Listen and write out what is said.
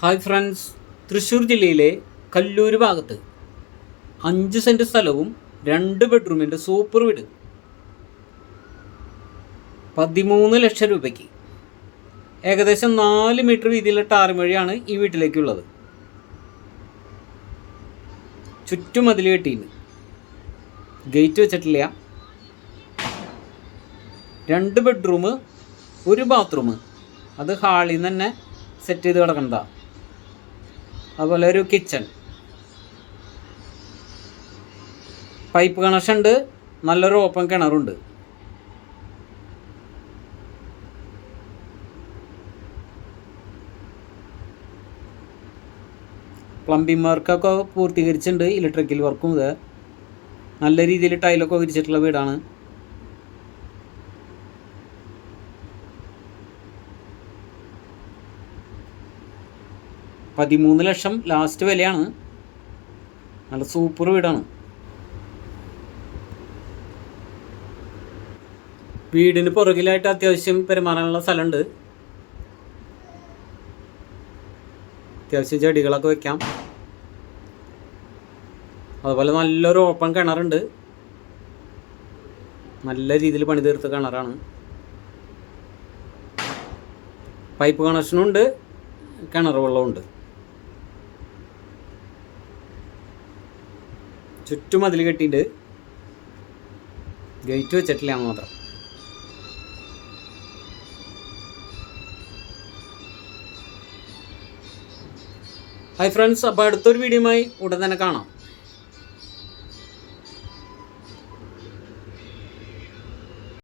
Hi friends. Thrissur ജില്ലയിലെ കല്ലൂർ ഭാഗത്ത് അഞ്ച് സെന്റ് സ്ഥലവും രണ്ട് ബെഡ്റൂമിന്റെ സൂപ്പർ വീട്. പതിമൂന്ന് ലക്ഷം രൂപയ്ക്ക്. ഏകദേശം നാല് മീറ്റർ വീതിയിലുള്ള ടാർ വഴിയാണ് ഈ വീട്ടിലേക്കുള്ളത്. ചുറ്റുമതിൽ കെട്ടിയിന് ഗേറ്റ് വെച്ചിട്ടില്ല. രണ്ട് ബെഡ്റൂം ഒരു ബാത്റൂം. അത് ഹാളിൽ നിന്ന് തന്നെ സെറ്റ് ചെയ്ത് കിടക്കണതാണ് അതുപോലെ ഒരു കിച്ചൺ പൈപ്പ് കണക്ഷൻ ഉണ്ട് നല്ലൊരു ഓപ്പൺ കിണറുണ്ട് പ്ലംബിംഗ് വർക്കൊക്കെ പൂർത്തീകരിച്ചിട്ടുണ്ട് ഇലക്ട്രിക്കൽ വർക്കും ഇത്. നല്ല രീതിയിൽ ടൈലൊക്കെ വിരിച്ചിട്ടുള്ള വീടാണ്. പതിമൂന്ന് ലക്ഷം ലാസ്റ്റ് വിലയാണ്. നല്ല സൂപ്പർ വീടാണ്. വീടിന് പുറകിലായിട്ട് അത്യാവശ്യം പെരുമാറാനുള്ള സ്ഥലമുണ്ട്. അത്യാവശ്യം ചെടികളൊക്കെ വെക്കാം. അതുപോലെ നല്ലൊരു ഓപ്പൺ കിണറുണ്ട്. നല്ല രീതിയിൽ പണി തീർത്ത കിണറാണ്. പൈപ്പ് കണക്ഷനും ഉണ്ട് കിണർ വെള്ളമുണ്ട് ചുറ്റും അതിൽ കെട്ടിയിട്ട് ഗേറ്റ് വെച്ചിട്ടില്ല മാത്രം. ഹായ് ഫ്രണ്ട്സ് അപ്പോൾ അടുത്തൊരു വീഡിയോയുമായി ഉടൻ തന്നെ കാണാം.